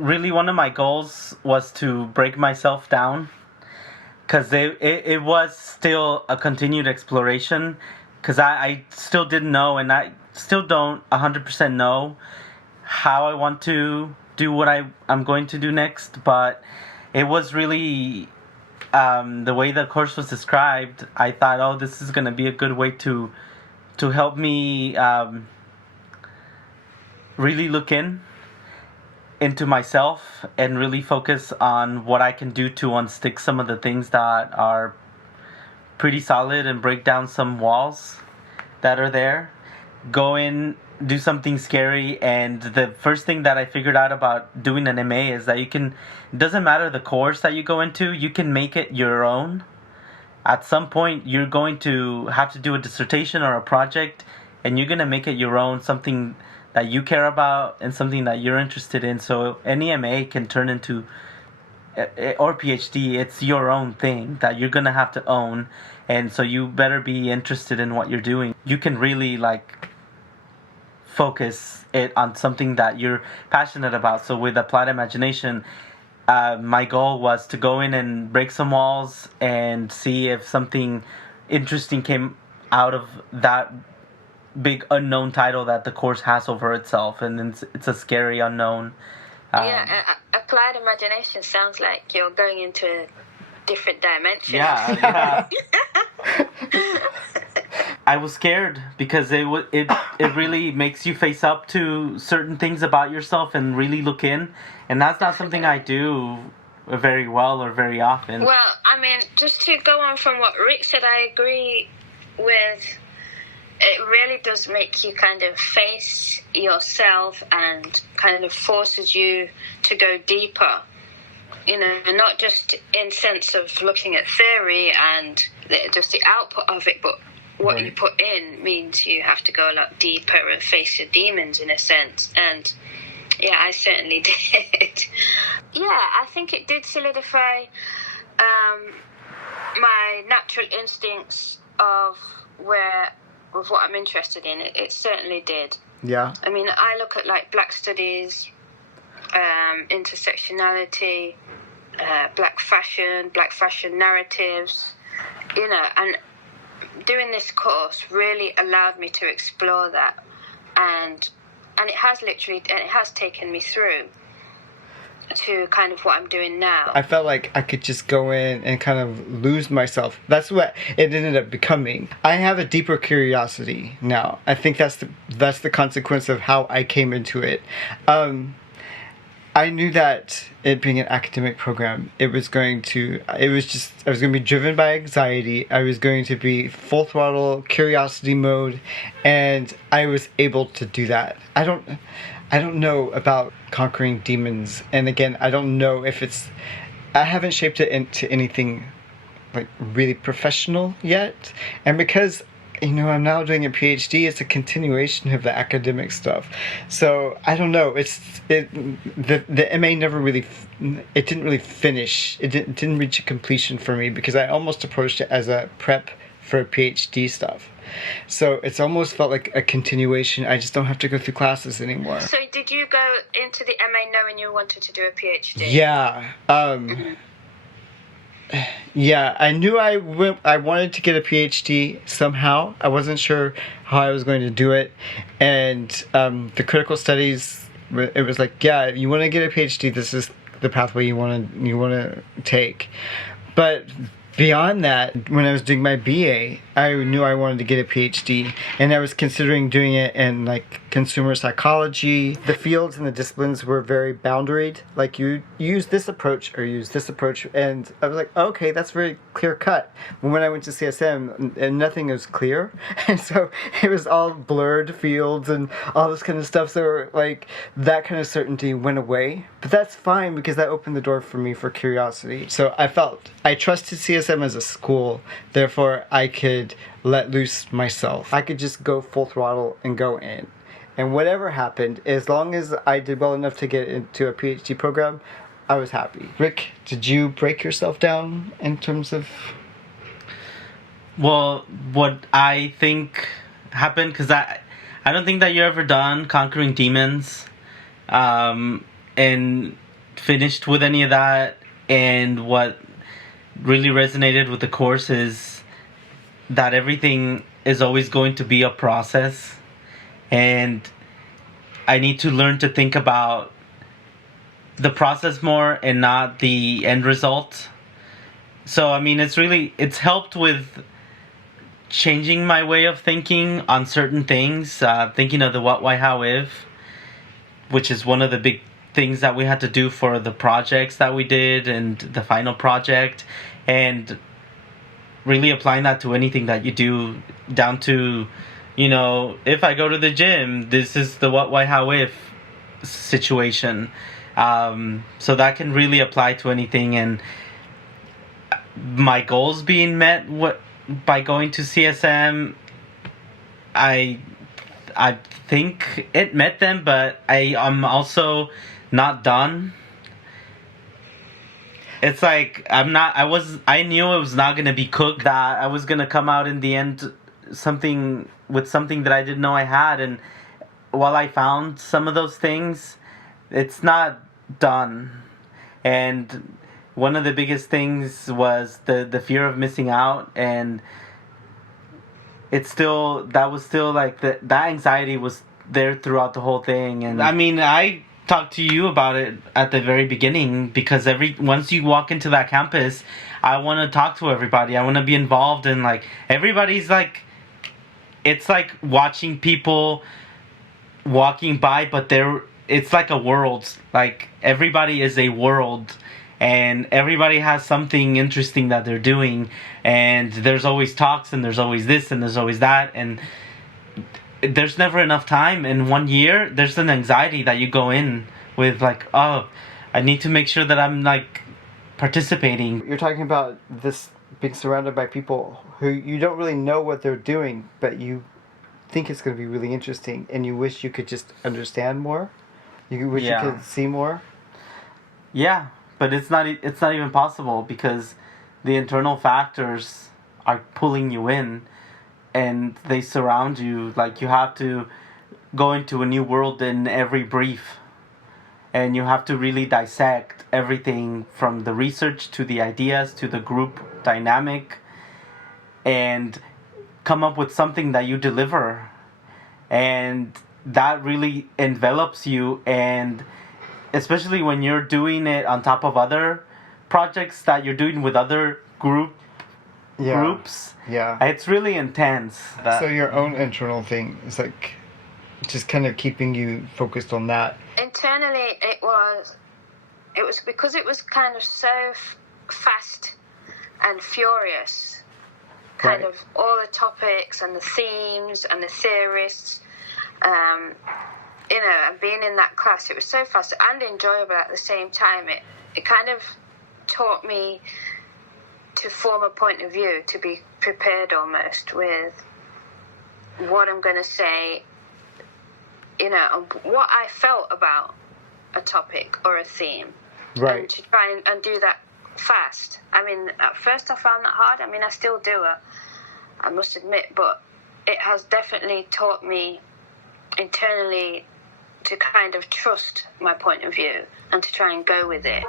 really one of my goals was to break myself down, because it was still a continued exploration, because I still didn't know, and I still don't 100% know how I want to do what I'm going to do next. But it was really, the way the course was described, I thought, oh, this is going to be a good way to help me really look into myself and really focus on what I can do to unstick some of the things that are pretty solid and break down some walls that are there. Go in, do something scary, and the first thing that I figured out about doing an MA is that it doesn't matter the course that you go into, you can make it your own. At some point, you're going to have to do a dissertation or a project, and you're going to make it your own, something that you care about and something that you're interested in. So any MA can turn into, or PhD, it's your own thing that you're going to have to own. And so you better be interested in what you're doing. You can really focus it on something that you're passionate about. So with Applied Imagination, my goal was to go in and break some walls and see if something interesting came out of that big unknown title that the course has over itself, and it's a scary unknown. Applied Imagination sounds like you're going into a different dimension. Yeah. I was scared because it really makes you face up to certain things about yourself and really look in, and that's not something I do very well or very often. Well, I mean, just to go on from what Rick said, I agree with. It really does make you kind of face yourself and kind of forces you to go deeper, not just in sense of looking at theory and just the output of it, but what you put in means you have to go a lot deeper and face your demons in a sense. And yeah, I certainly did. Yeah, I think it did solidify my natural instincts of what I'm interested in. It certainly did. Yeah. I mean, I look at Black studies, intersectionality, black fashion narratives, and doing this course really allowed me to explore that, and it has taken me through to kind of what I'm doing now. I felt like I could just go in and kind of lose myself. That's what it ended up becoming. I have a deeper curiosity now. I think that's the consequence of how I came into it. I knew that it being an academic program, I was going to be driven by anxiety. I was going to be full throttle curiosity mode, and I was able to do that. I don't know about conquering demons, and again, I don't know if I haven't shaped it into anything really professional yet, and because I'm now doing a PhD, it's a continuation of the academic stuff. So I don't know. The MA never really, it didn't really finish. It didn't reach a completion for me because I almost approached it as a prep for PhD stuff. So it's almost felt like a continuation. I just don't have to go through classes anymore. So did you go into the MA knowing you wanted to do a PhD? Yeah. Yeah, I knew I wanted to get a PhD somehow. I wasn't sure how I was going to do it. And the critical studies, it was like, yeah, if you want to get a PhD, this is the pathway you want to take. But beyond that, when I was doing my BA, I knew I wanted to get a PhD, and I was considering doing it in consumer psychology. The fields and the disciplines were very boundaried. You use this approach or use this approach, and I was like, okay, that's very clear cut. But when I went to CSM, and nothing was clear, and so it was all blurred fields and all this kind of stuff. So that kind of certainty went away. But that's fine because that opened the door for me for curiosity. So I trusted CSM as a school, therefore I could let loose myself. I could just go full throttle and go in. And whatever happened, as long as I did well enough to get into a PhD program, I was happy. Rick, did you break yourself down in terms of... Well, what I think happened, because I don't think that you're ever done conquering demons. And finished with any of that. And what really resonated with the course is that everything is always going to be a process, and I need to learn to think about the process more and not the end result. So I mean, it's helped with changing my way of thinking on certain things, thinking of the what, why, how, if, which is one of the big things that we had to do for the projects that we did and the final project, and really applying that to anything that you do, down to, if I go to the gym, this is the what, why, how, if situation. So that can really apply to anything, and my goals being met by going to CSM, I think it met them, but I'm also not done. It's like I knew it was not gonna be cooked, that I was gonna come out in the end something that I didn't know I had, and while I found some of those things, it's not done. And one of the biggest things was the fear of missing out, and that was still like that anxiety was there throughout the whole thing. And I mean, I talked to you about it at the very beginning, because once you walk into that campus, I want to talk to everybody. I want to be involved, and like everybody's like, it's like watching people walking by, but it's like a world. Like everybody is a world, and everybody has something interesting that they're doing, and there's always talks, and there's always this, and there's always that, and there's never enough time. In 1 year, there's an anxiety that you go in with, like, oh, I need to make sure that I'm like participating. You're talking about this being surrounded by people who you don't really know what they're doing, but you think it's going to be really interesting, and you wish you could just understand more. You wish you could see more. Yeah, but it's not even possible, because the internal factors are pulling you in, and they surround you. Like, you have to go into a new world in every brief, and you have to really dissect everything, from the research to the ideas to the group dynamic, and come up with something that you deliver. And that really envelops you, and especially when you're doing it on top of other projects that you're doing with other groups. Yeah, it's really intense. So your own internal thing is like just kind of keeping you focused on that. Internally, it was because it was kind of so fast and furious, kind of all the topics and the themes and the theorists. And being in that class, it was so fast and enjoyable at the same time. It kind of taught me to form a point of view, to be prepared almost with what I'm going to say, and what I felt about a topic or a theme. Right. And to try and do that fast. I mean, at first I found that hard. I mean, I still do it, I must admit, but it has definitely taught me internally to kind of trust my point of view and to try and go with it.